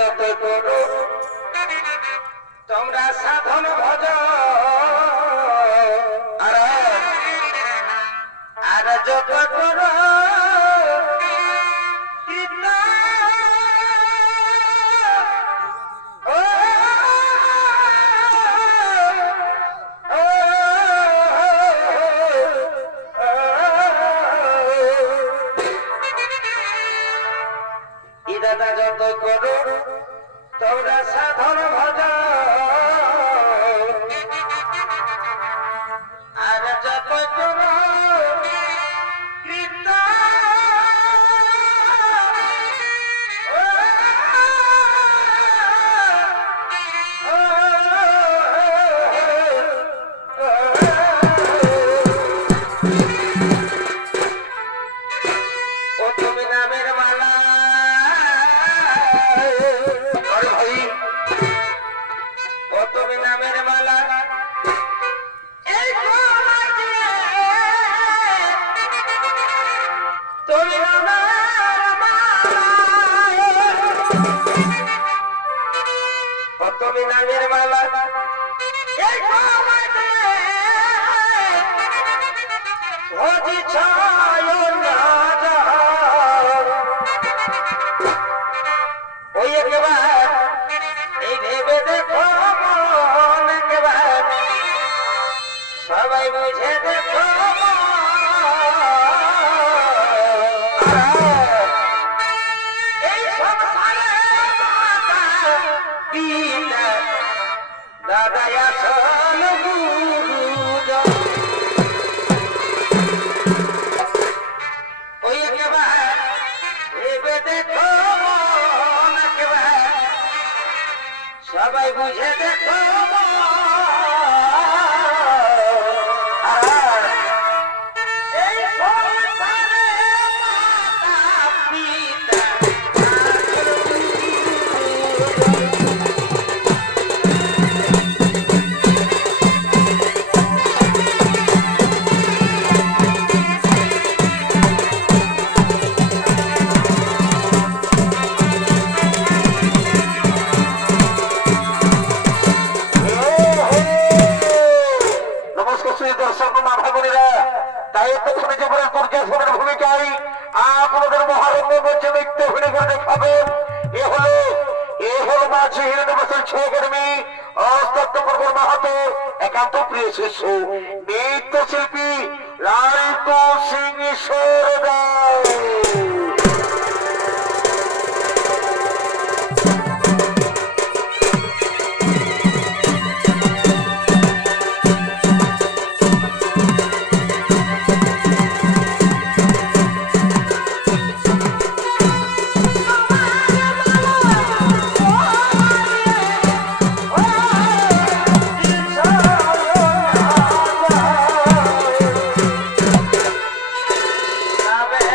যত করো তোমরা সাধন ভজ আর যত করো যত করো তোমরা সাধন ভজ আর যত করো তুমি নামের মালা তুমি নামের মালা তুমি তুমি নামের মালা ওই একেবারে এই ভেবে দেখো মন একেবারে সবাই বুঝে দেখো এই সংসারে মাতা পিতা দাদা আসল গুরুজন ওই একেবারে ভেবে দেখো মন একেবারে সবাই বুঝে দেখো এই সংসারে মাতা পিতা দর্শক মা ভাগনীরা তাই তো শুনেছে বলে দুর্যাসনের ভূমিকায় আপনাদের মহারণ্য মঞ্চে নৃত্য অভিনয় করে দেখাবেন এ হলো মাঝি হিরণ্যবাসীর ছেলেকেরমি অস্তত্বপর্ব মাহাতো একান্ত প্রিয় শিষ্য নৃত্য শিল্পী রাইকো সিং সরদার Amen.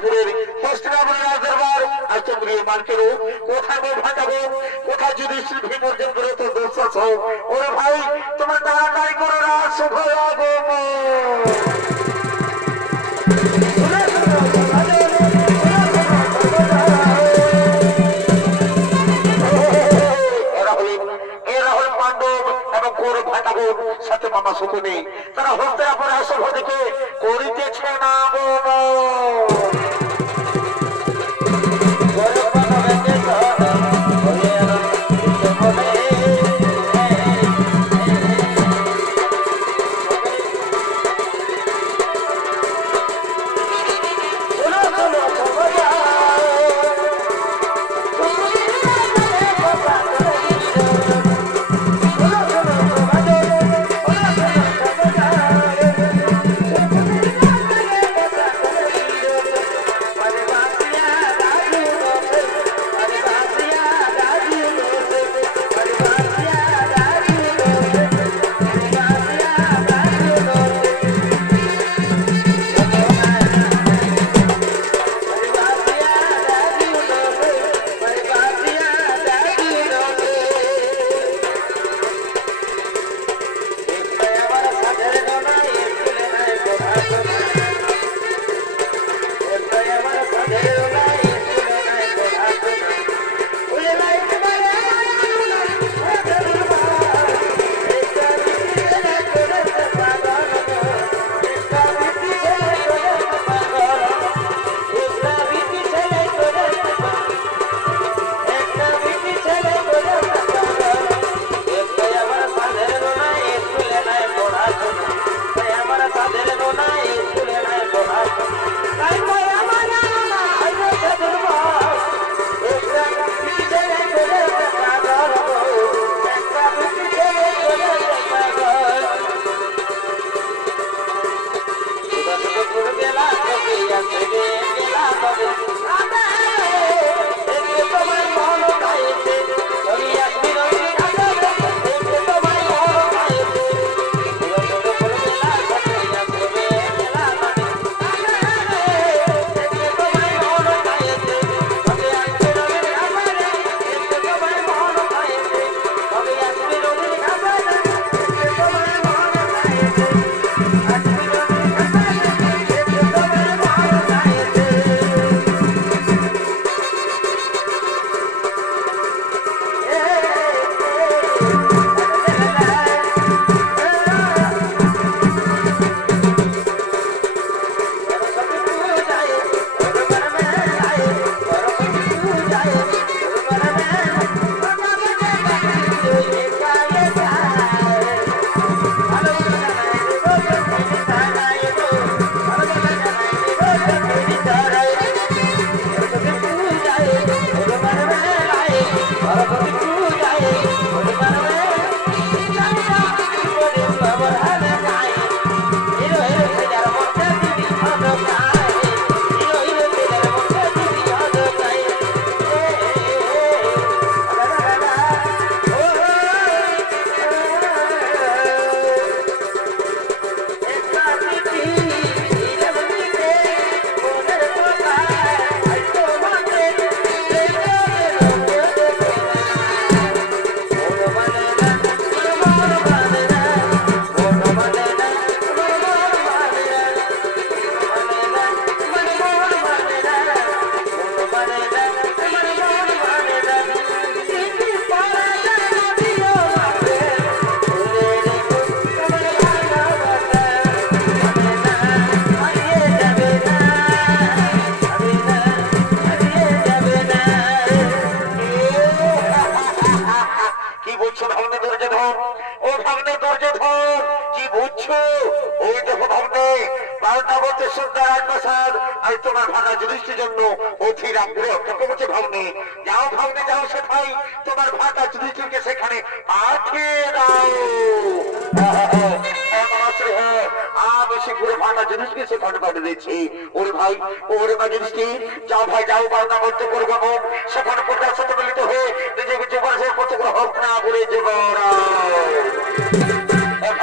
হস্তিনাপুরের রাজদরবার আর চন্দ্রীয় মার্কেরও কোথায় ভাটাবো কোথায় যদি ভীম অর্জন করে তো দোষ আছো ওরে ভাই তোমরা তাড়াতাড়ি করো না শুভ সাথে মামা শকুনি তারা হস্তিনাপুরে আসল দিকে করিতেছে না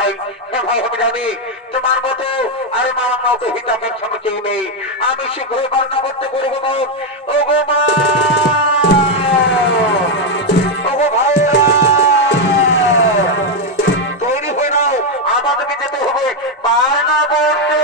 ভাই ভাই আমি জানি তোমার মতো আর মামার মতো হিতাকাঙ্ক্ষী কেউ নেই। আমি শীঘ্রই বান্না করতে করবো মন। ও গো মা, ও গো ভাইরা, তৈরি হয়ে নাও, আমাদেরকে যেতে হবে বান্না করতে।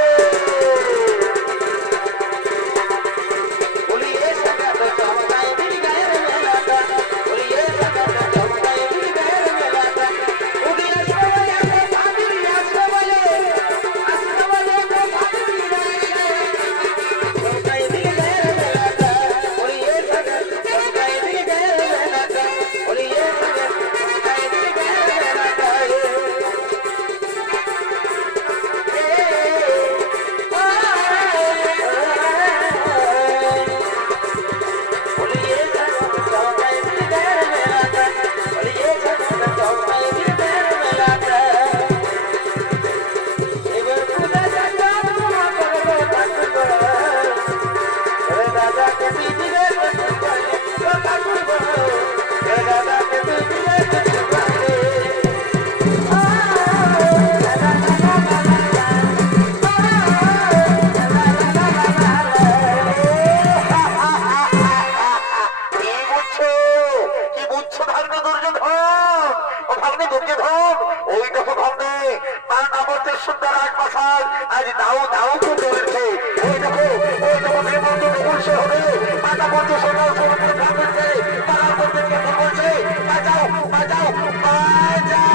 আজ দাও দাও করে চলেছে। ওই দেখো ওই দেখো নির্মন্ত্র বলছে হবে মাতা বলছে সোনাও সমুদ্র ঠাকুরকে তারা বলছে বলছে বাজাও বাজাও বাজাও।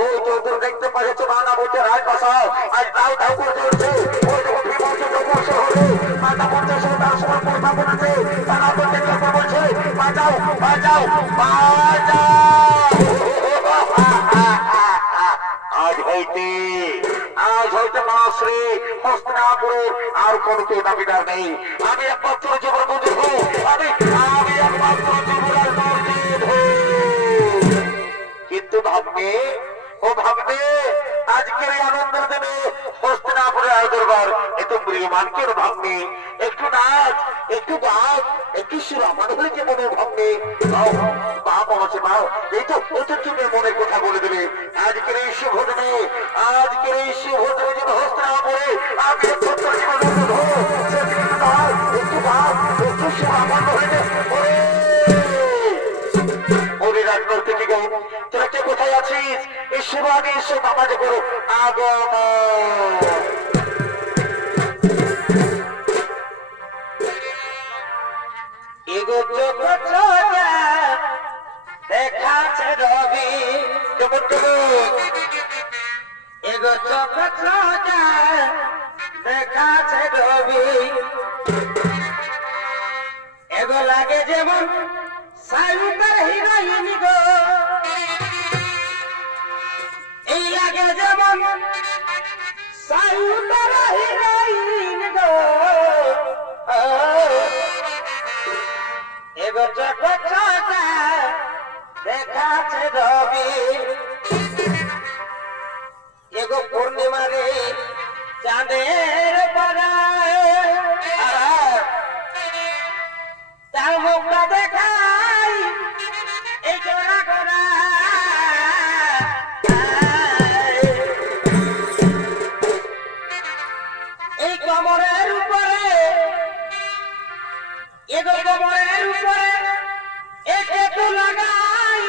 ওই তো তোর দেখতে পাচ্ছ মাতা বলছে রাজবাসাও আজ দাও দাও করে চলছে। ওই দেখো নির্মন্ত্র বলছে হবে মাতা বলছে সোনাও সমুদ্র ঠাকুরকে তারা বলছে বাজাও বাজাও বাজাও। আজ হইতে মাসরে হস্তিনাপুরের আর কোন কেউ দাবিদার নেই। আমি একমাত্র জীবন মন্দির হো, আমি একমাত্র জীবনের মন্দির হো। কিন্তু ভাববে ও ভাববে আজকের এই আনন্দের দিনে হস্তিনাপুরের আয় দরবার এত প্রিয়মান কেন ভাববে? একটু নাচ একটু গাছ একটু সুরামান হলে যে মনে ভাববে বাপ আছে বাপ এই তো তুমি মনের কথা বলে দেবে। আজকের এই শুভ দিনে আজকের এই শুভ দিনে যেন হস্তিনাপুরে আমি একটু গাছ একটু সুরামান হলে রাজনৈতিক তোরা কে কোথায় আছিস? এই শুভ আগে এসে বাবা যে করো আগম। দেখাচ্ছে রবি কেমন কেমন এগো চোখ দেখাচ্ছে রবি এগো লাগে যেমন সাইবার হিরোইন গো এই লাগে যেমন সাইবার হিরোইন গো এগো চোখ দেখাচ্ছে রবি এগো পূর্ণিমারে চাঁদের পরায় তার মুখটা দেখাই এই জোড়া করা এই কমরের উপরে এগো কমরের উপরে একটু লাগাই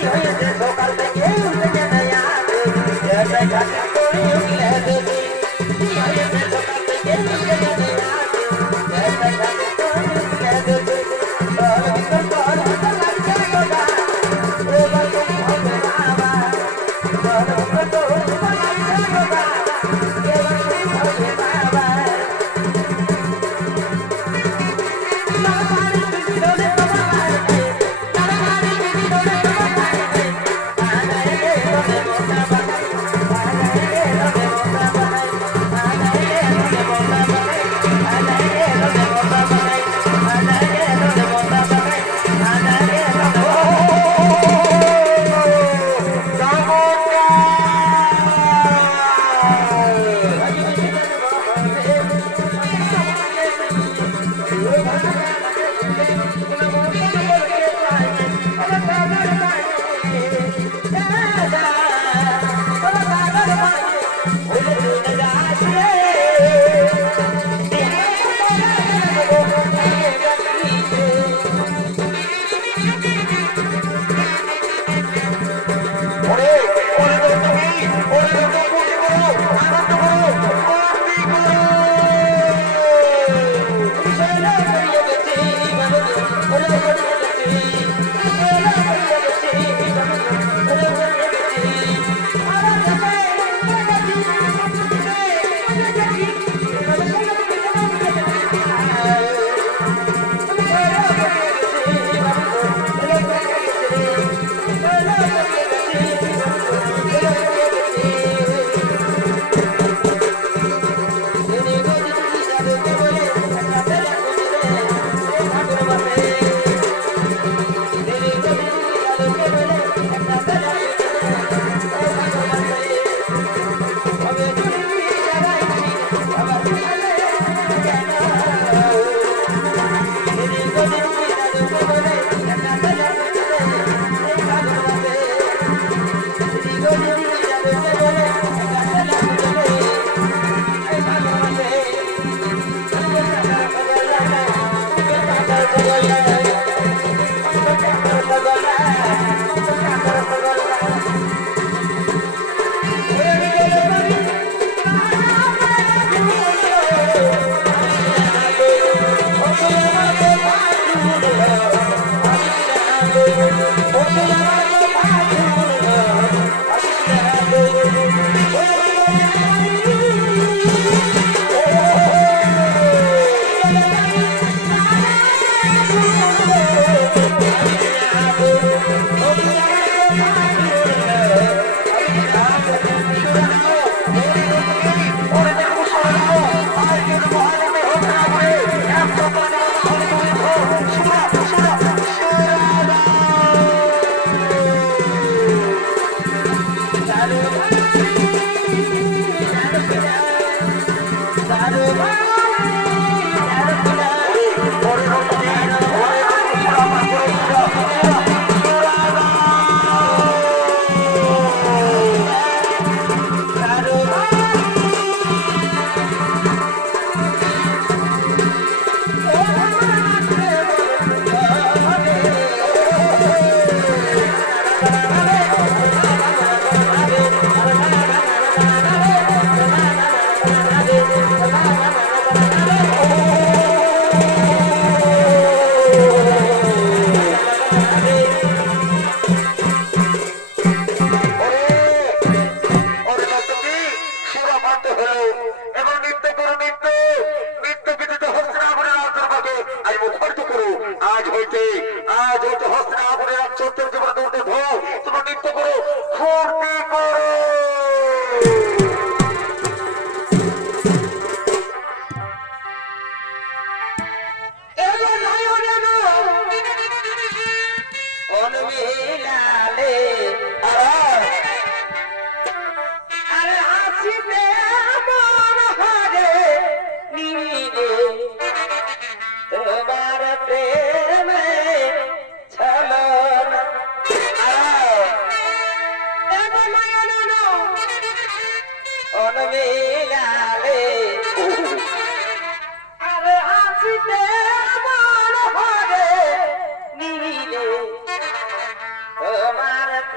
Thank you.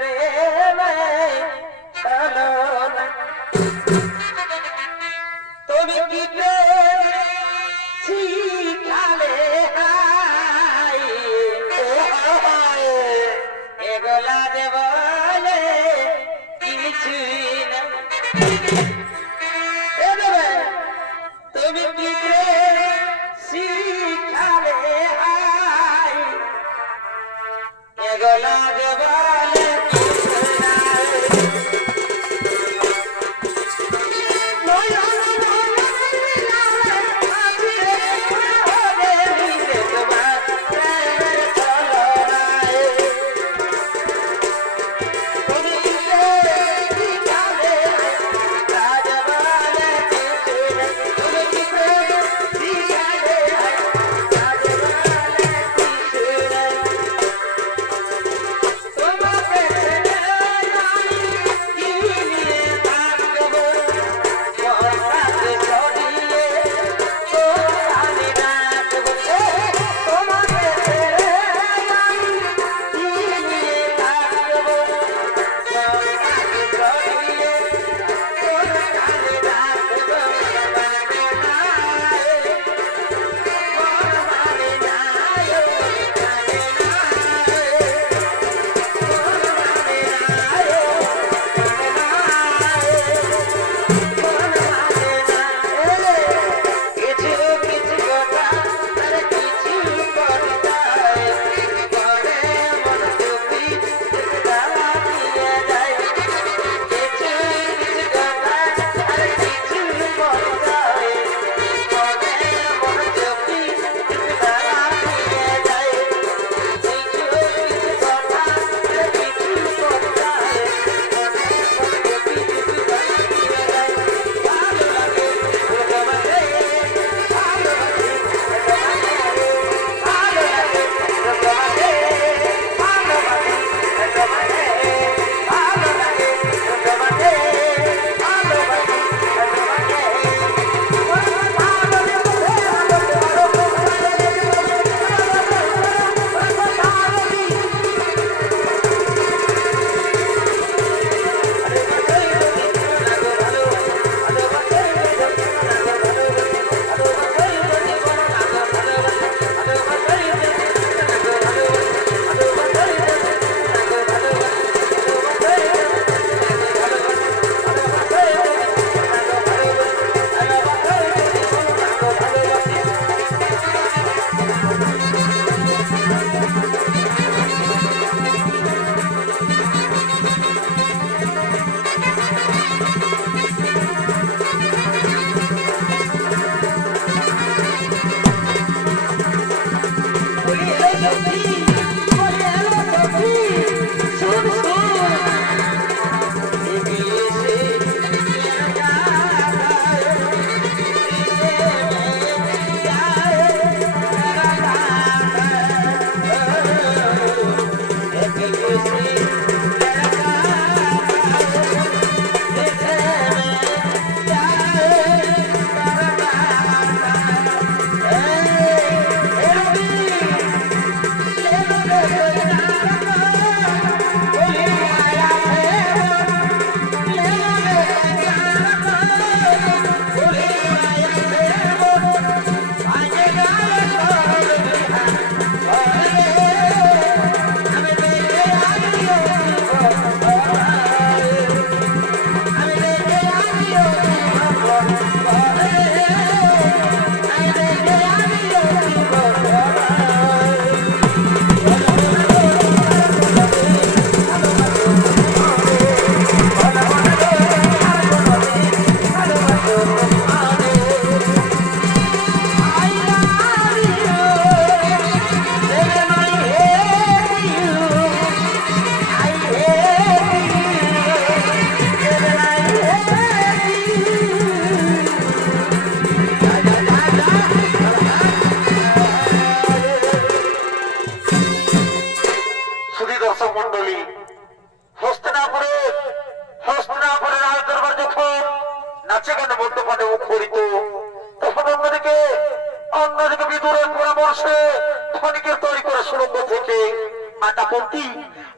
প্রেমে চলো না তুমি কি শিখালে এগুলা যে বলে কিছুই না তুমি কি শিখালে এগুলা যে বলে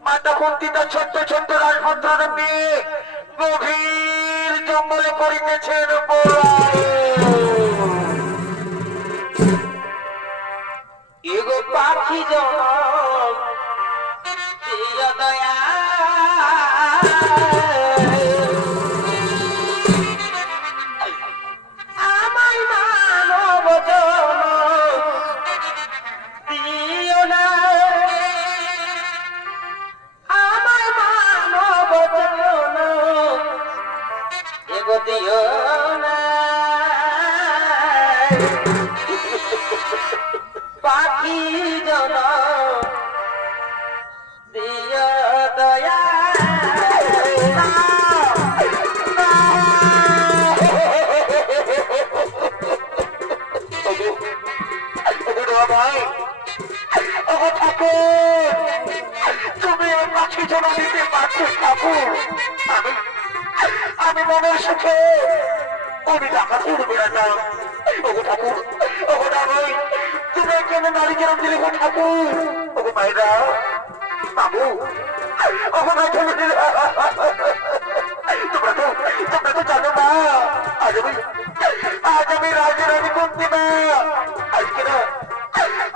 মাতা কুন্তি তার ছোট্ট ছোট্ট রাজপুত্রদের নিয়ে গভীর জঙ্গলে করিতেছেন এগো পাখি জনক প্রিয় দয়া আমায় মানব জনক দিও না আমায় মানব জনক এগো দিও না পাখি জন দিয় দয়া ভাই ওগো ঠাকুর তুমি ওই পাখি জমা দিতে পারছো ঠাকুর আমি আমি মনের সুখে আমি টাকা ছেড়ে বেড়াতাম ওগো ঠাকুর ওগো ভাই তুমি কেন নারী কেন দিলে গো ঠাকুর ওগো ভাইরা বাবু ওগো ভাই তোমরা তো জানো না আজ আমি রাজের আমি করতে না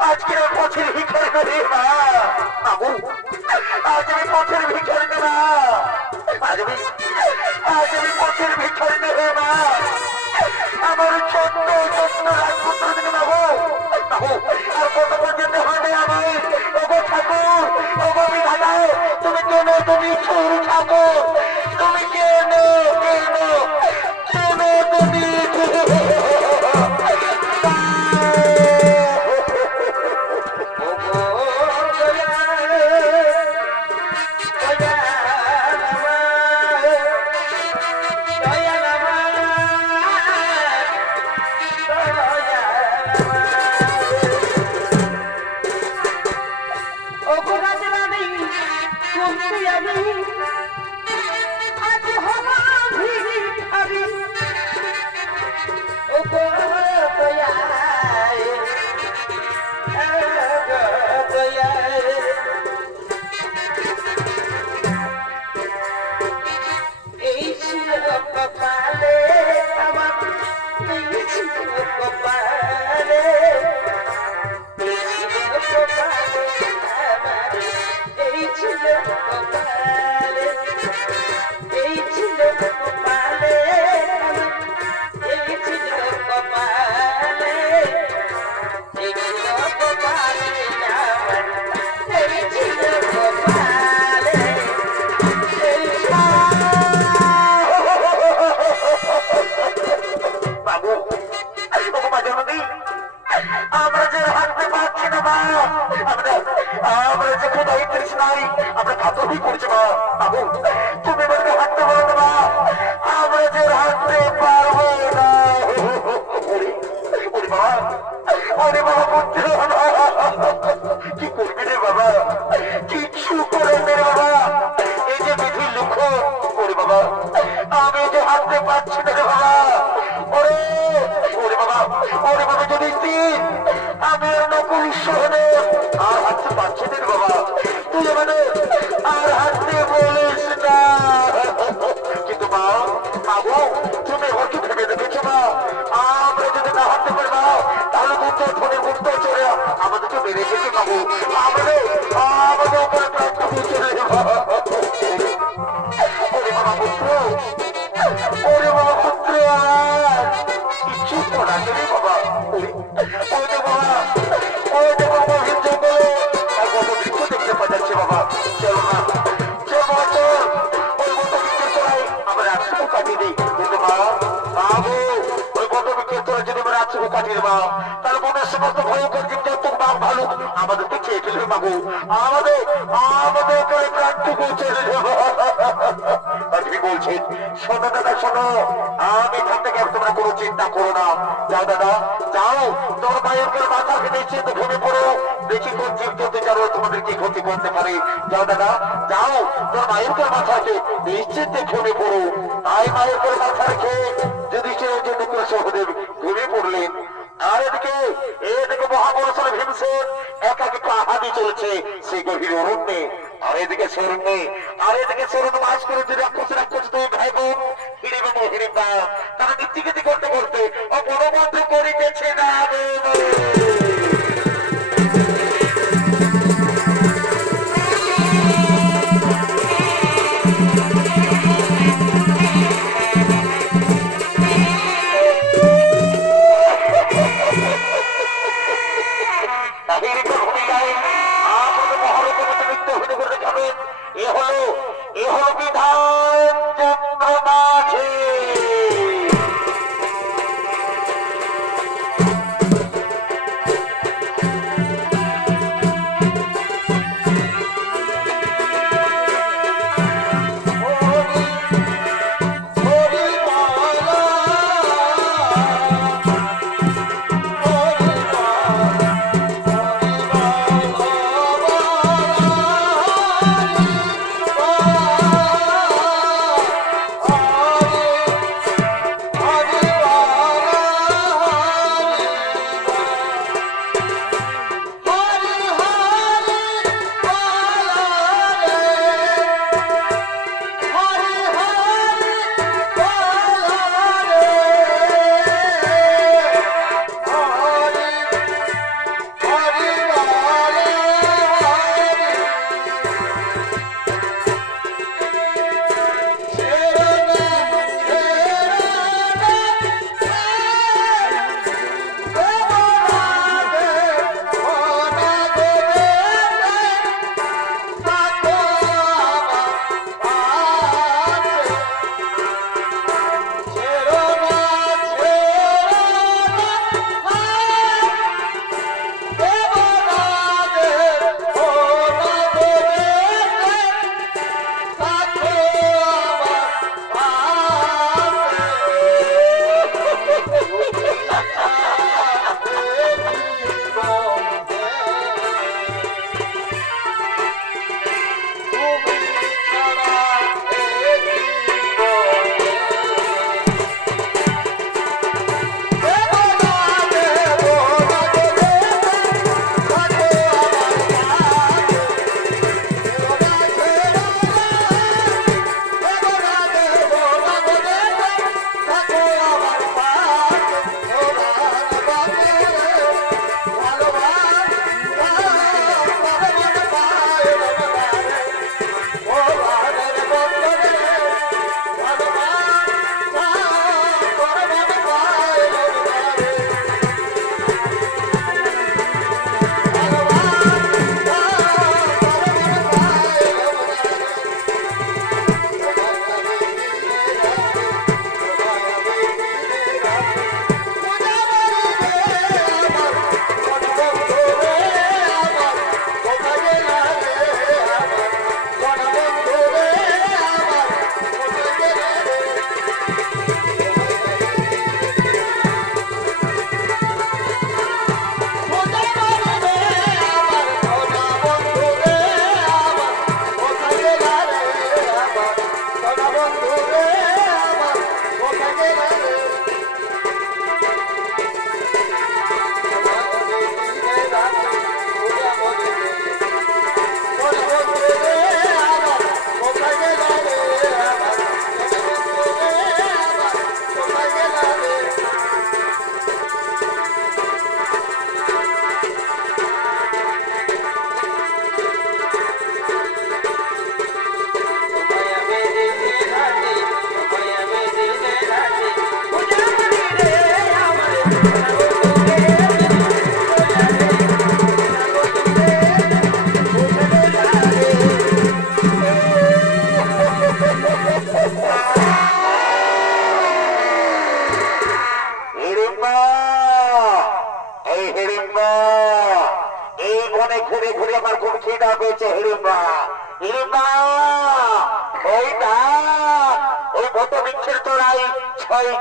আজকে না পথের ভিখারি না রে মা বাবু আজ আমি পথের ভিখারি না মা আজ আমি পথের ভিখারি না রে মা আমার ছোট্ট ছোট্ট রাজপুত্র থেকে বাবু বাবু আর কত পর্যন্ত হবে আমার ওগো ঠাকুর ওগো বিধাতা তুমি কেন তুমি চোর ঠাকুর তুমি কেন তুমি আমরা যে হাঁটতে পারছি না মা আমরা যে কোথায় তৃষ্ণাই আমরা কাতরই করছি মা বাবু তুমি বলতে হাঁটতে পারো না মা আমরা যে হাঁটতে পারবো না ওরে বাবা ওরে বাবা করছে কি করবি রে বাবা কিচ্ছু করে মেরে বাবা এই যে বিধির লক্ষ্য ওরে বাবা আমি যে হাঁটতে পারছি না রে বাবা ওরে ওরে বাবা যদি আমি আর নকুল শহরে আর হাঁটতে পারছি না বাবা তুই মানে আর হাঁটতে বলিস না কিন্তু মা বাবু তুমি হয়তো ভেবে দেখেছো মা আমরা যদি না হাঁটতে পারি মা তাহলে গুপ্ত চলে আমাদেরকে মেরে গেছে বাবু আমাদের উপরে প্রাপ্ত চলে ওরে বাবা পুত্র ওরে বাবা পুত্র কিচ্ছু করা নেই বাবা ওই যে বাবা গভীর জঙ্গলে আর কত বৃক্ষ দেখতে পাওয়া যাচ্ছে বাবা চলো না চল বাবা চল ওই কত বৃক্ষের তলায় আমরা রাতটুকু কাটিয়ে দিই কিন্তু মা বাবু ওই কত বৃক্ষের তলায় যদি আমরা রাতটুকু কাটিয়ে মা তাহলে মনের সমস্ত ভয়ঙ্কর জীবজন্তু বাঘ ভালুক আমাদেরকে খেয়ে ফেলবে বাবু আমাদের উপরে প্রাণটুকু চলে যাবো আপনি বলছেন শোনো দাদা শোনো আমি এখান থেকে তোমরা কোনো চিন্তা করো না যাও দাদা যাও তোমার মায়ের মাথাকে নিশ্চিত ভেঙে পড়ো দেখি কোন জীবজন্তু যারা তোমাদের কি ক্ষতি করতে পারে যাও দাদা যাও তোমার মায়ের মাথাকে নিশ্চিত ঘুমে পড়ো তাই মায়ের মাথা রেখে যদি সে জন্য সহদেব ঘুমে পড়লেন আর আর এদিকে মহাপুরুষের ভীমসেন একাকে পাহাড়ি চলছে সেই গভীর অরণ্যে। আর এদিকে সরণ্যে মাস করে যে রাক্ষস দুই ভাই বোন হিড়িম এবং হিড়িম্বা তারা নীতিগতি করতে করতে অপরবদ্ধ করিতেছে না। এ হলো বিধান চন্দ্র মাঝে।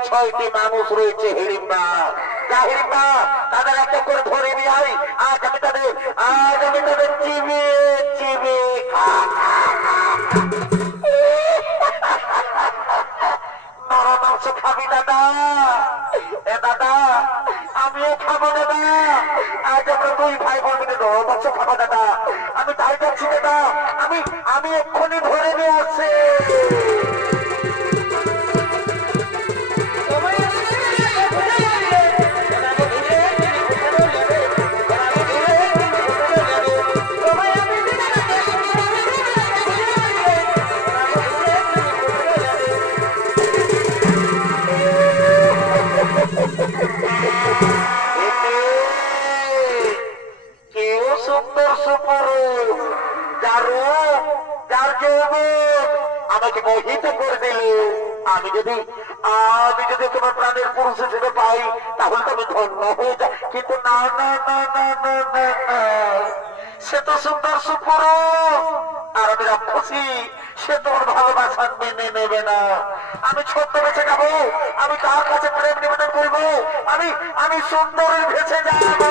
ছয়টি মানুষ রয়েছে হিড়িম্বা হিড়িম্বা তাদের একটা করে ধরে নিয়ে আই আজ আমি তাদের চিবে চিবে নরমাংস খাবি দাদা এ দাদা আমিও খাবো দাদা, আজ আমরা দুই ভাই বোন মিলে মাংস খাবো দাদা। আমি তাই যাচ্ছি দাদা, আমি এক্ষুনি ধরে নিয়ে আসছি। কেউ সুন্দর সুপুরুষ, যার রূপ, যার যৌবন আমাকে মোহিত করে দিল। আমি যদি তোমার প্রাণের পুরুষ হিসেবে পাই তাহলে তো আমি ধন্য হয়ে যাই। কিন্তু না না না না না না না, সে তো সুন্দর সুপুরুষ আর আমি রাক্ষসী, সে তোমার ভালোবাসা মেনে নেবে না। আমি ছোট্ট বেঁচে যাবো, আমি কার কাছে প্রেম নিবেদন করবো? আমি সুন্দরের ভেসে যাবো।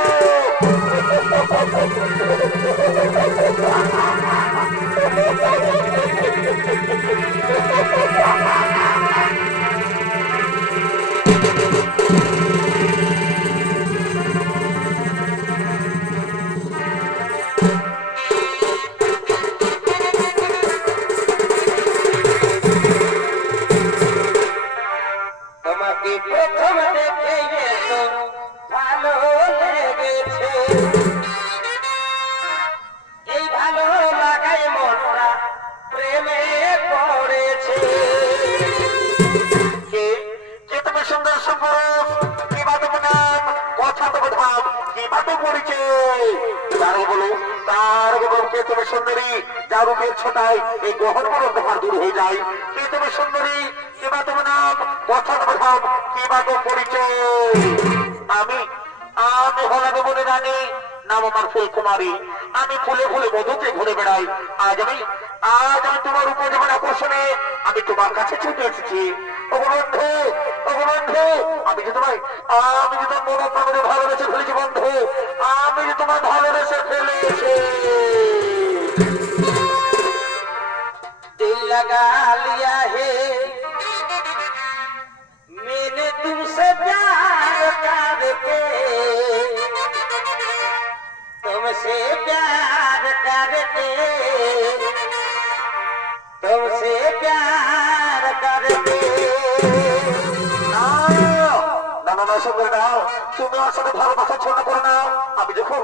তোমাকে প্রথম দেখে এতো ভালো লেগেছে, এই ভালো লাগায় মনটা প্রেমে পড়েছে। কে তুমি সুন্দর সুপুরুষ, কি বা তোমার নাম, কথা তোমার ধাম, কি বা তো পরিচয়? তারে বলো, তার এবং কে তুমি সুন্দরী, যার রূপের ছোটায় এই গ্রহণগুলো তোমার দূর হয়ে যায়? কে তুমি সুন্দরী, কি বা তোমার নাম, কথা তোমার ধাম, কি বা তো পরিচয়? আমি হলাম বলে জানি, নাম আমার ফুলকুমারী। আমি ফুলে ফুলে মধুতে ঘুরে বেড়াই। আজ আমি তোমার উপর যেমন আকর্ষণে আমি তোমার কাছে ছুটে এসেছি। বন্ধু, বন্ধু, আমি যে তোমার মন প্রাণে ভালোবেসে ফেলেছি বন্ধু, আমি যে তোমার ভালোবেসে ফেলেছি। দিল লাগা লিয়া হে मैंने तुमसे प्यार करके, तुमसे प्यार करके, तुमसे प्यार करके। সুন্দর নাও, তুমি আমার সাথে ভালোবাসা ছোট করো না। আমি যখন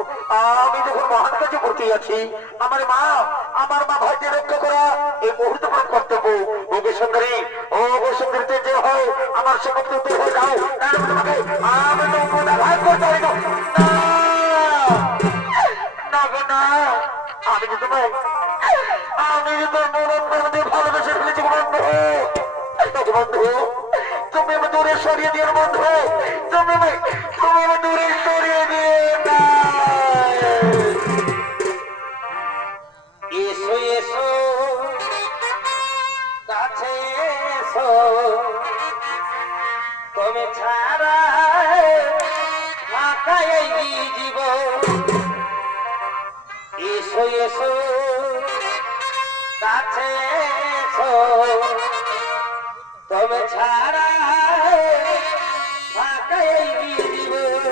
মহান কাজে করতে যাচ্ছি, আমার মা ভাইকে রক্ষা করা এই মুহূর্তে আমার কর্তব্য। ওকে সুন্দরী, ও গো সুন্দরী, যে হয় আমার সমস্ত উত্তর হয়ে যাও, তোমাকে আমি তো ভাগ করতে পারি না। আমি যে তোমার মন প্রাণ দিয়ে ভালোবেসে ফেলেছি বন্ধু। বন্ধু, তুমি আমি দূরে সরিয়ে দিয়ে বন্ধু, তুমি আমি দূরে সরিয়ে দিয়ে না। এসো এসো কাছে এসো, তুমি ছাড়া ফাঁকা এই জীবন। এসো এসো কাছে এসো, তুমি ছাড়া ফাঁকা এই জীবন।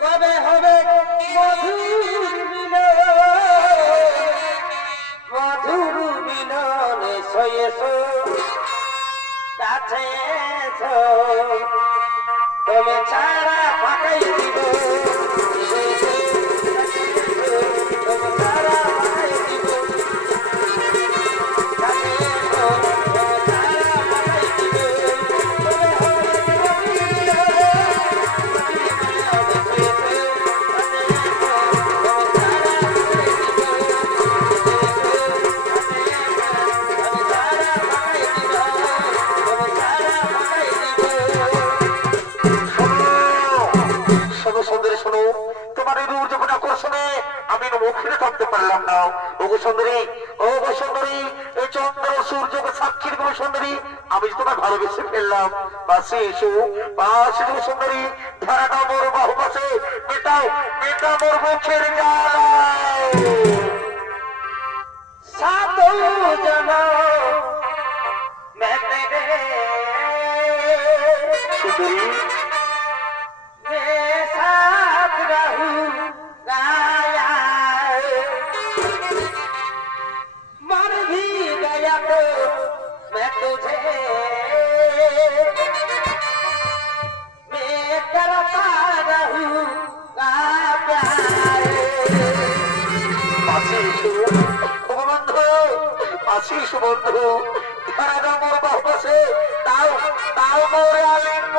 কবে হবে মধুর মিলন, মধুর মিলন। এসো এসো কাছে এসো, তুমি ছাড়া ফাঁকা এই জীবন। আমি তোমার ভালোবেসে ফেললাম। পাশে এসো, পাশে এসো সুন্দরী, ধারাটা মোর বাহু পাশে, মেটাও মোর মুখের জ্বালা। সাধু জন সুন্দরী, আসিস বন্ধু, ধরা দাও মোর বাহুপাশে, তাও তাও মোরে আলিঙ্গ।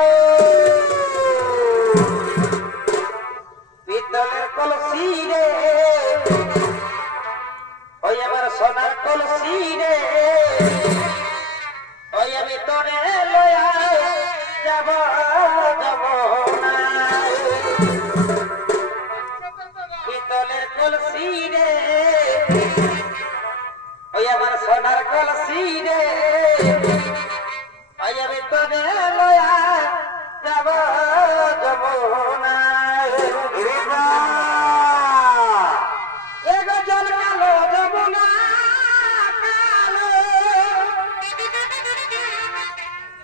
পিতলের কলসি রে, ওই আমার সোনার কলসি রে, ওই আমি তোরে লয়া যাব যাব না। পিতলের কলসি রে, ওই আমার সোনার কলসি রে, ওই আমি তোরে লয়া যাব যাব না। রে না, এগো জল কালো যমুনা কালো,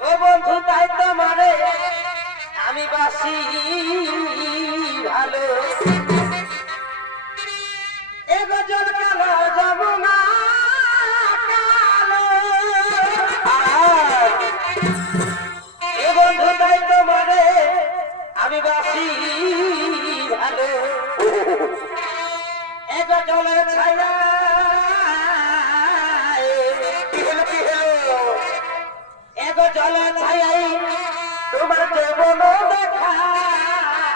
ও বন্ধু তাই তোমারে আমি বাসি ভালো। এগো জল কালো যমুনা কালো, এ বন্ধু তাই তোমারে আমি বাসি ভালো। এগো জলের ছায়া, কি হলো কি হলো? এগো জলের ছায়াই তোমার জীবন দেখায়।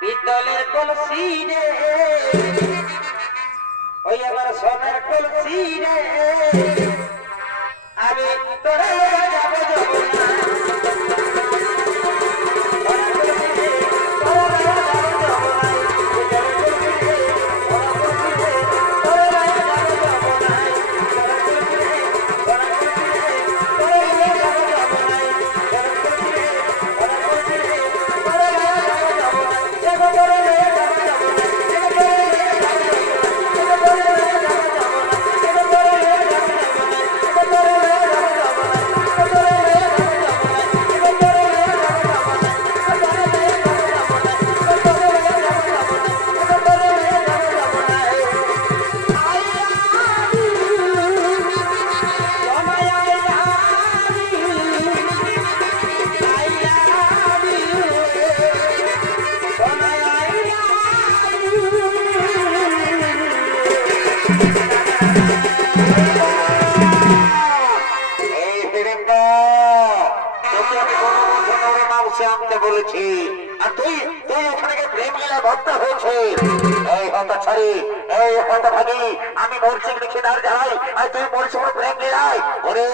পিতলের কলসি রে, ওই আমার সোনার কলসি রে, আমি তোরে যাবো যাবো না। এই হিড়িম্বা, তোকে আমি গণবন্ধন করে মাংসে আনতে বলেছি, আর তুই তুই ওখানে গিয়ে প্রেম লীলা ভক্ত হয়েছে। এই হতছাড়ি, এই হতভাগী, আমি মরছি দেখে দাঁড় যাই, আর তুই মরছি আমার প্রেম লীলায়। ওরে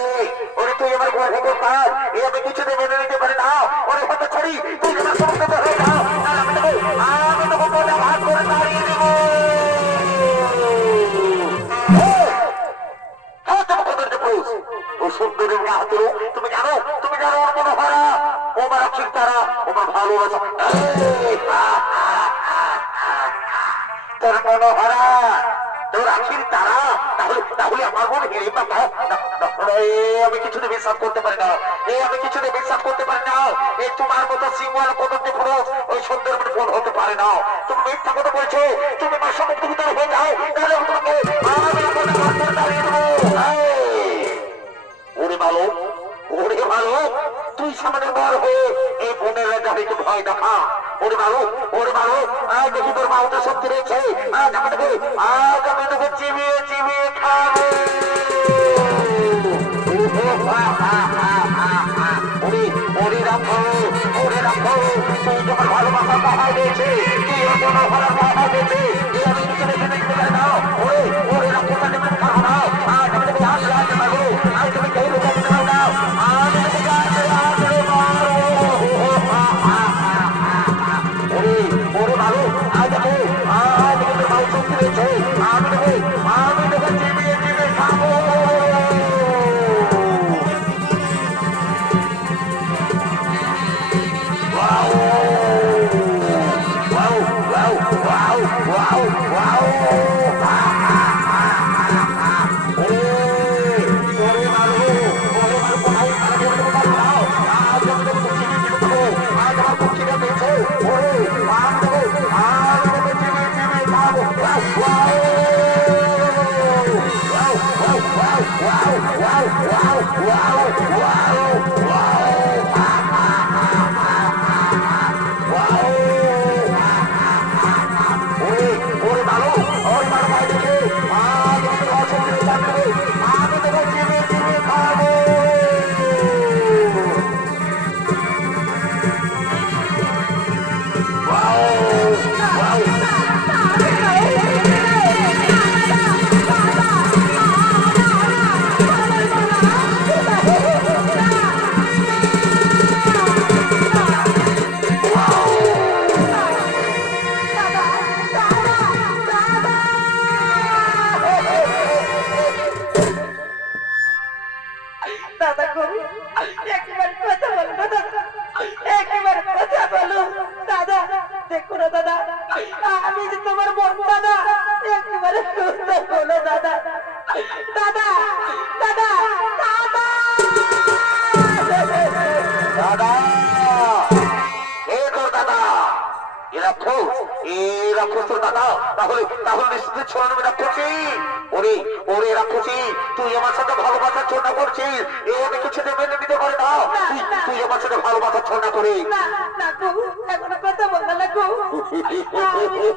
ওরে, তুই আমার গর্ভ করতাম, এই আমি কিছুতে মেনে নিতে পারি না। ওরে হতছাড়ি, তুই আমার সমস্ত হয়ে যাও, আর আমি তোকে গোটা ভাগ করে তাড়িয়ে দেবো। ও সুন্দরী হাতুরু, তুমি জানো ওর মনোহরা, ও আমার আখির তারা, ও আমার ভালোবাসা। এই, তোর মনোহরা, তোর আখির তারা, তাহলে আমার মনে হেরে বাবা। আমি কিছুতে বিশ্বাস করতে পারি না, আমি কিছুতে বিশ্বাস করতে পারি না। এই তোমার মতো সিংহাল পদন্ত পুরুষ ওই সুন্দর ফোন হতে পারে না। তুমি মিথ্যা কথা বলছো, তুমি আমার সমস্ত উত্তর হয়ে যাও, তাহলে আমি তোমাকে দাঁড়িয়ে দেবো। ওরে ভালো, ওরে ভালো, তুই সামনে বর হয়ে এই বোনের গাড়িকে ভয় দেখা। ওরে ভালো, আজ দেখি তোর মাওটা শক্তি রয়েছে, আজ আমি তোকে চিবিয়ে চিবিয়ে খাবো। ওরে রাখো, তুই তোমার ভালোবাসা পাহাড় দিয়েছে, তুই তোমার ভালোবাসা দিয়েছে, আমি কিছু দেখে দেখতে পারি না। ওরে রাখো, তাহলে খাবো না, আজ আমি তোকে হাত রাখতে পারবো, আজ তুমি কেউ রাখতে পারো না, আজ আমি তোকে হাতে হাতে মারবো। ওরে ভালো, আজ দেখো, আজ তোর ভালো শক্তি রয়েছে, আমি তোকে চিবিয়ে চিবিয়ে খাবো। Wow! রাক্ষস তোর দাদা, তাহলে তাহলে নিশ্চিত ছিল আমি রাক্ষসী। ওরে ওরে রাক্ষসী, তুই আমার সাথে ভালোবাসার ছড়া করছিস, এ আমি কিছুতে মেনে নিতে পারে না। তুই আমার সাথে ভালোবাসার ছড়া করে না না গো, এখন কথা বলবে না গো।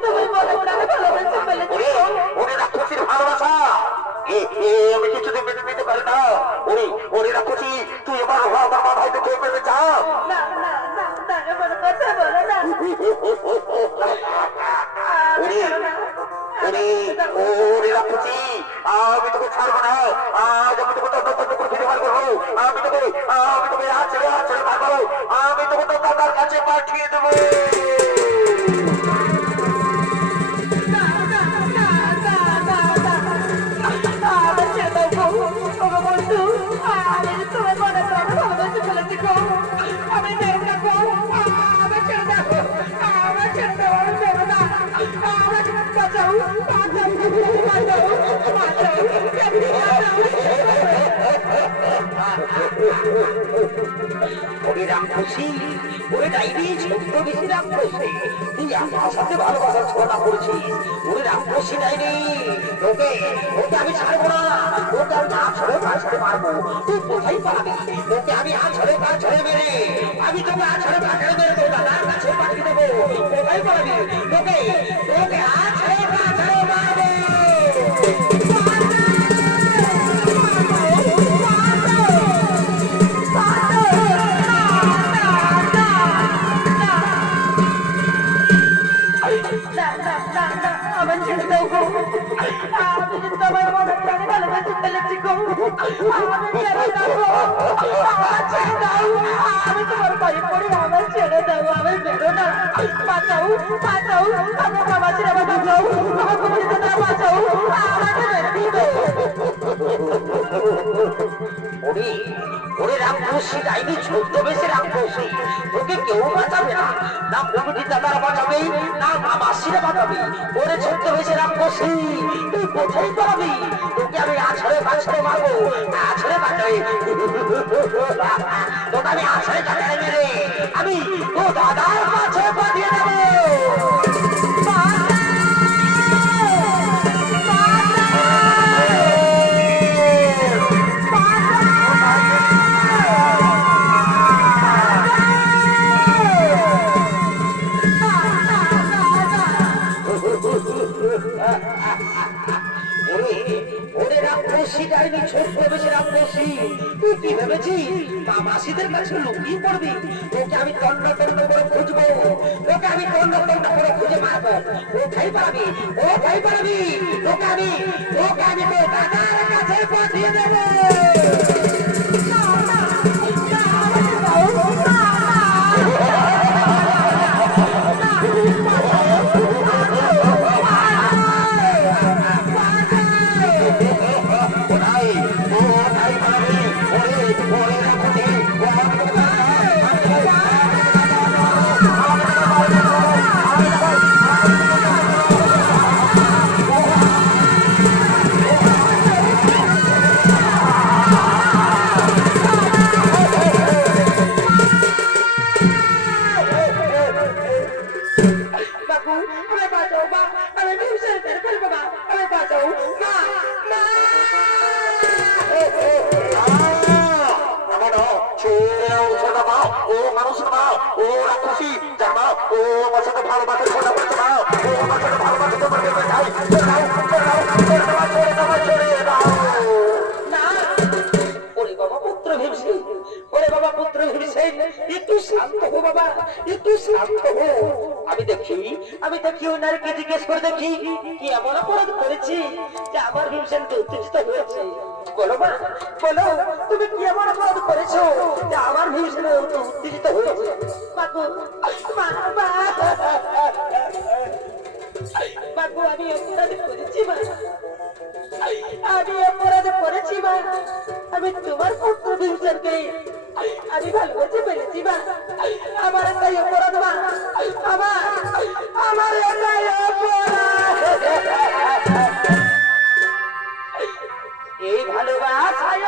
তুমি বলে ওনাকে ভালোবেসে ফেলেছি ওরে গো। ওরে রাক্ষসীর ভালোবাসা আমি কিছুতে মেনে নিতে পারি না। ওরে ওরে রাক্ষসী, তুই আমার মাথায় তো খেয়ে ফেলে যা। না না না না, এমন কথা বলে না। ওরে ওরে ওরে রাক্ষসী, আমি তোকে ছাড়বো না। আজ আমি তোকে তন্ন করে ফিরে বার করবো। আমি তোকে আছড়ে আছড়ে মারবো। আমি তোকে তোর দাদার কাছে পাঠিয়ে দেবো। না না না না না না, আমার ছেড়ে দাও গো। ওগো বন্ধু, আমি তুমি মনে করো ভালোবেসে ফেলেছি গো। আমি দেব না গো, আমার ছেড়ে দাও, আমার ছেড়ে দাও, আমি দেব না। আমাকে বাঁচাও, বাঁচাও, বাঁচাও, বাঁচাও, ওরে রাক্ষসী, ওরে ডাইনি ছোট্ট বেশি রাক্ষসী, তুই আমার সাথে ভালোবাসার ছড়া করেছিস। ওরে রাক্ষসী ডাইনি, ওকে ওকে আমি ছাড়বো না। ওকে আমি আছড়ে পাছড়ে মারবো। তুই কোথায় পাবি? ওকে আমি আছড়ে পাছড়ে মেরে, আমি তোকে আছড়ে পাছড়ে মেরে তোর দাদার কাছে পাঠিয়ে দেবো। কোথায় পাবি? ওকে ওকে আছড়ে পাছড়ে মারবো। না না না না, আমার ছেড়ে দাও গো। আমি যে তোমার মনে প্রাণে ভালোবেসে ফেলেছি গো। আমাকে ছেড়ে দাও গো, আমার ছেড়ে দাও। আমি তোমার পায়ে পড়ি, আমার ছেড়ে দাও, আমি বেরো না। বাঁচাও বাঁচাও, আমার বাবা ছেড়ে আমার বাঁচাও, আমার কোনো দিতে না বাঁচাও, আমাকে মেরে দিবে। ওরে ওরে রাক্ষসী ডাইনি ছোট্ট বেশি রাক্ষসী, ওকে কেউ বাঁচাবে না। না কমিটি দাদারা বাঁচাবে, না মাসিরা বাঁচাবে। ওরে ছোট্ট বেশি রাক্ষসী, তুই কোথায় পাবি? তোকে আমি আছড়ে পাছড়ে মারবো। আছড়ে পাছড়ে তোকে আমি আছড়ে পাছড়ে মেরে আমি ও দাদার কাছে পাঠিয়ে দেবো। ওরে রাক্ষসী ডাইনি ছোট্ট বেশি রাক্ষসী, তুই কি ভেবেছিস মাসিদের কাছে লুকিয়ে পড়বি? তোকে আমি তন্ন তন্ন করে খুঁজবো, তোকে আমি তন্ন তন্ন করে খুঁজে মারবো। কোথায় পাবি? কোথায় পাবি? তোকে আমি তোর দাদার কাছে পাঠিয়ে দেবো। ও মানুষের মা, ও রাক্ষসী যার মা, ও আমার সাথে ভালোবাসে ছোটা করছে মা, ও আমার সাথে ভালোবাসে তোমার কাছে যাই। ওরে বাবা পুত্র ভীমসেন, ওরে বাবা পুত্র ভীমসেন, একটু শান্ত হো বাবা, একটু শান্ত হো। আমি দেখি ওনারকে জিজ্ঞেস করে দেখি কি এমন অপরাধ করেছি যে আমার ভীমসেনকে উত্তেজিত হয়েছে। বলো মা, বলো তুমি কি এমন অপরাধ করেছো যে আমার ভীমসেন উত্তেজিত হয়েছে? বাবু বাবু, আমি অপরাধ করেছি মা, আমি অপরাধ করেছি মা। আমি তোমার পুত্র ভীমসেনকে আমি ভালোবেসে ফেলেছি মা। আমার এটাই অপরাধ মা, আমার এটাই অপরাধ। এই ভালোবাসায়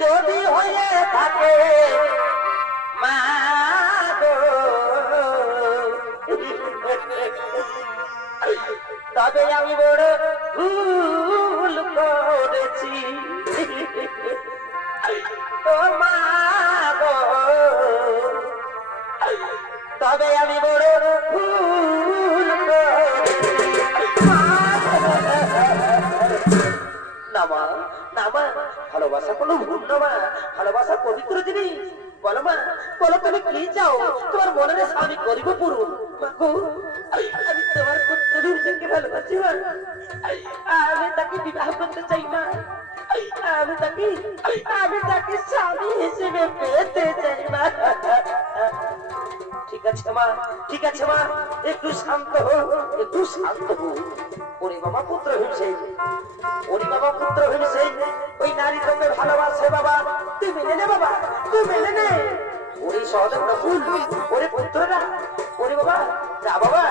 যদি হয়ে থাকে মা গো, তবে আমি বড় ভুল করেছি ও মা গো, তবে আমি বড় ভুল করেছি। না মা, না মা, ভালোবাসা কোনো ভুল না মা, ভালোবাসা পবিত্র জিনিস। বলো মা, বলো তুমি কি চাও? তোমার মনের স্বামী করিব পূরণ। আমি তোমার পুত্র বীরকে ভালোবাসি মা, আমি তাকে বিবাহ করতে চাই মা, আমি তাকে স্বামী হিসেবে পেতে চাই মা। ঠিক আছে মা, ঠিক আছে মা, একটু শান্ত হো, একটু শান্ত হো। ওরে বাবা পুত্র হিসেবে, ওরে বাবা পুত্র হিসেবে ওই নারী তোকে ভালোবাসে বাবা, তুই মেনে নে বাবা, তুই মেনে নে। ওরে সহজে ফুল, ওরে পুত্ররা, ওরে বাবা যা বাবা,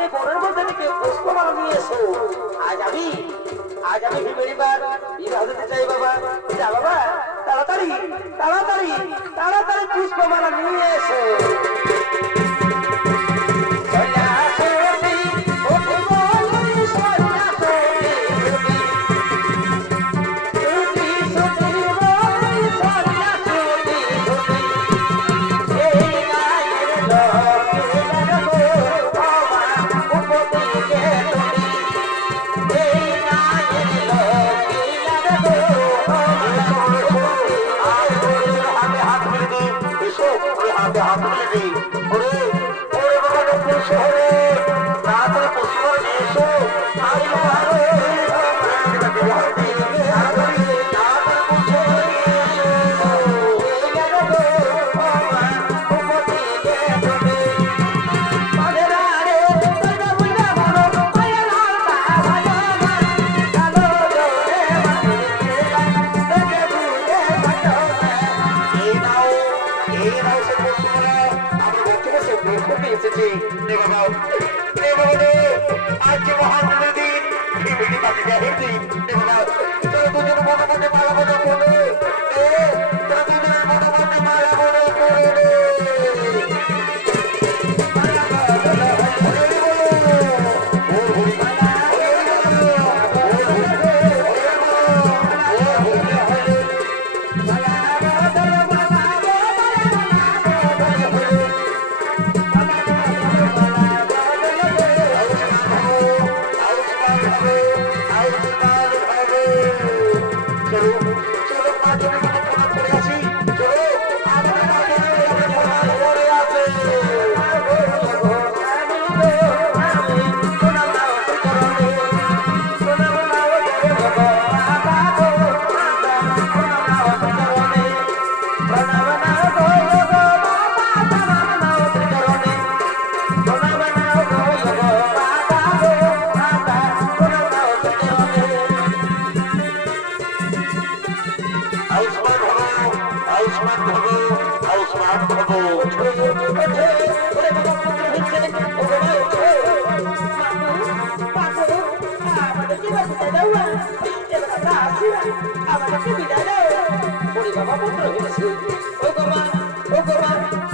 এই বনের মধ্যে থেকে পুষ্পমালা নিয়ে এসো। আজ আমি হিমেরিবার বিবাহ দিতে চাই বাবা। যা বাবা, তাড়াতাড়ি তাড়াতাড়ি তাড়াতাড়ি পুষ্পমালা নিয়ে এসো।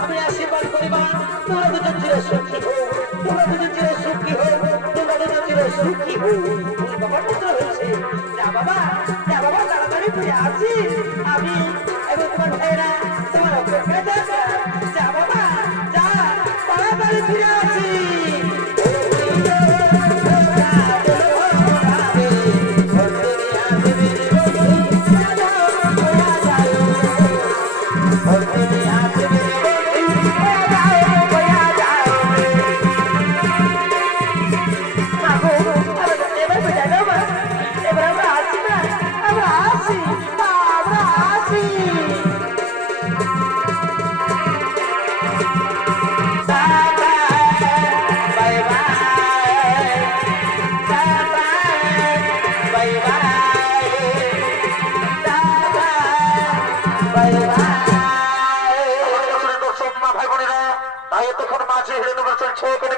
আমি আশীর্বাদ করিবা তোমরা দুজন চির সুখী হো, তোমরা দুজন চির সুখী হো, তোমরা দুজন চির সুখী হো। বাবা পুত্র হয়েছে, যা বাবা তাড়াতাড়ি ফিরে আসি। আমি এবং তোমার ভাইয়েরা তোমার অপেক্ষায় থাকবো। যা বাবা যা, তাড়াতাড়ি ফিরে আসি। ভাই বোনেরা, তাই এতক্ষণ মাঝে হেরে চলছে।